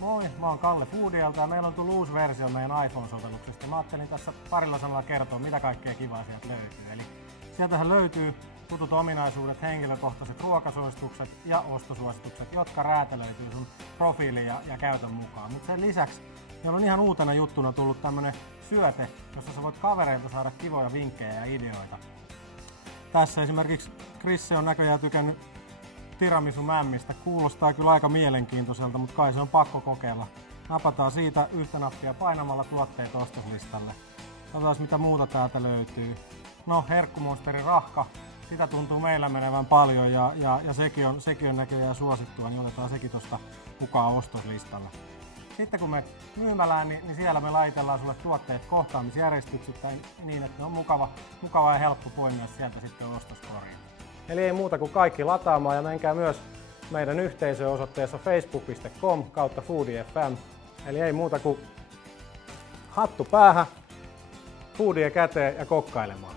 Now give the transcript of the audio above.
Moi, mä oon Kalle Foodielta ja meillä on tullut uusi versio meidän iPhone-sovelluksesta. Mä ajattelin tässä parilla sanalla kertoa, mitä kaikkea kivaa sieltä löytyy. Eli sieltähän löytyy tutut ominaisuudet, henkilökohtaiset ruokasuositukset ja ostosuositukset, jotka räätälöityy sun profiilin ja käytön mukaan. Mutta sen lisäksi meillä on ihan uutena juttuna tullut tämmönen syöte, jossa sä voit kavereilta saada kivoja vinkkejä ja ideoita. Tässä esimerkiksi Krisse on näköjään tykännyt tiramisu-mämmistä. Kuulostaa kyllä aika mielenkiintoiselta, mutta kai se on pakko kokeilla. Napataan siitä yhtä nappia painamalla tuotteet ostoslistalle. Katsotaan mitä muuta täältä löytyy. No, herkkumonsterin rahka. Sitä tuntuu meillä menevän paljon ja sekin on näköjään suosittua, niin otetaan sekin tuosta mukaan ostoslistalle. Sitten kun me myymälään, niin siellä me laitellaan sulle tuotteet kohtaamisjärjestyksittäin niin, että ne on mukava ja helppo poimia sieltä sitten ostoskoriin. Eli ei muuta kuin kaikki lataamaan ja menkää myös meidän yhteisöosoitteessa facebook.com/foodiefm. Eli ei muuta kuin hattu päähän, foodie käteen ja kokkailemaan.